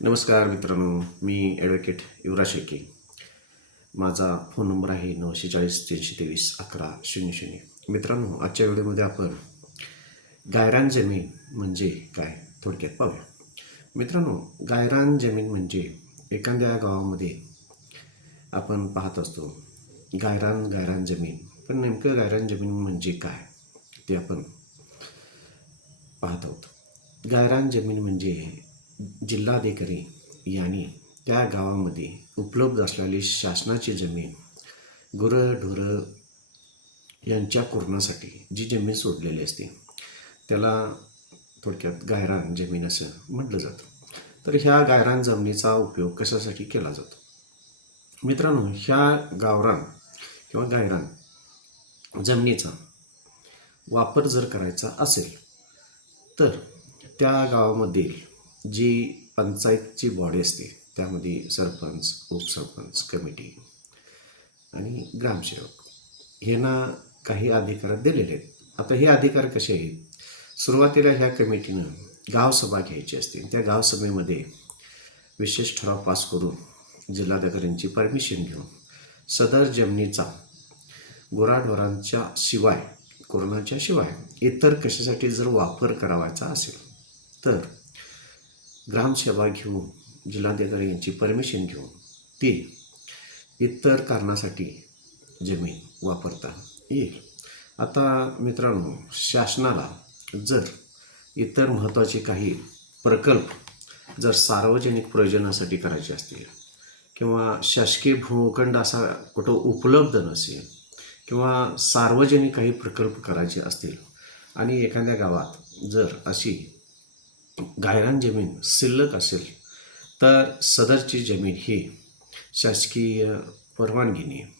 नमस्कार मित्रांनो मी ॲडव्होकेट युवराज शेके माझा फोन नंबर आहे नऊशे चाळीस तीनशे तेवीस अकरा शून्य शून्य. मित्रांनो आजच्या व्हिडिओमध्ये आपण गायरान जमीन म्हणजे काय? थोडक्यात पाहूया. मित्रांनो गायरान जमीन म्हणजे एखाद्या गावामध्ये आपण पाहत असतो गायरान गायरान जमीन. पण नेमकं गायरान जमीन म्हणजे काय? ते आपण पाहत आहोत. गायरान जमीन म्हणजे जिल्हाधिकारी यांनी त्या गावामध्ये उपलब्ध असलेली शासनाची जमीन गुरंढोरं यांच्या कुरणासाठी जी जमीन सोडलेली असते त्याला थोडक्यात गायरान जमीन असं म्हटलं जातं. तर ह्या गायरान जमिनीचा उपयोग कशासाठी केला जातो? मित्रांनो ह्या गावरान किंवा गायरान जमिनीचा वापर जर करायचा असेल तर त्या गावामधील जी पंचायतची बॉडी असते त्यामध्ये सरपंच उपसरपंच कमिटी आणि ग्रामसेवक. ह्यांना काही अधिकार दिलेले आहेत. आता हे अधिकार कसे आहेत? सुरुवातीला ह्या कमिटीनं गावसभा घ्यायची असते. त्या गावसभेमध्ये विशेष ठराव पास करून जिल्हाधिकाऱ्यांची परमिशन घेऊन सदर जमिनीचा गुराढोरांच्या शिवाय कोरोनाच्या शिवाय इतर कशासाठी जर वापर करावायचा असेल तर ग्रामसभा घेऊन जिल्हाधिकारी यांची परमिशन घेऊन ती इतर कारणासाठी जमीन वापरता येईल. आता मित्रांनो शासनाला जर इतर महत्त्वाचे काही प्रकल्प जर सार्वजनिक प्रयोजनासाठी करायचे असतील किंवा शासकीय भूखंड असा कुठं उपलब्ध नसेल किंवा सार्वजनिक काही प्रकल्प करायचे असतील आणि एखाद्या गावात जर अशी गायरान जमीन शिल्लक असेल तर सदरची जमीन ही शासकीय परवानगीने.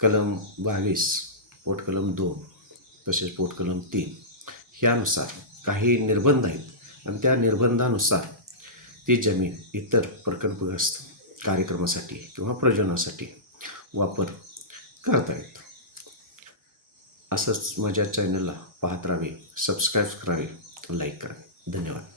कलम बावीस पोटकलम दोन तसेच पोटकलम तीन ह्यानुसार काही निर्बंध आहेत आणि त्या निर्बंधानुसार ती जमीन इतर प्रकल्पग्रस्त कार्यक्रमासाठी किंवा प्रयोजनासाठी वापर करता येतो. असंच माझ्या चॅनलला पाहत राहावे सबस्क्राईब करावे लाईक करावे. धन्यवाद.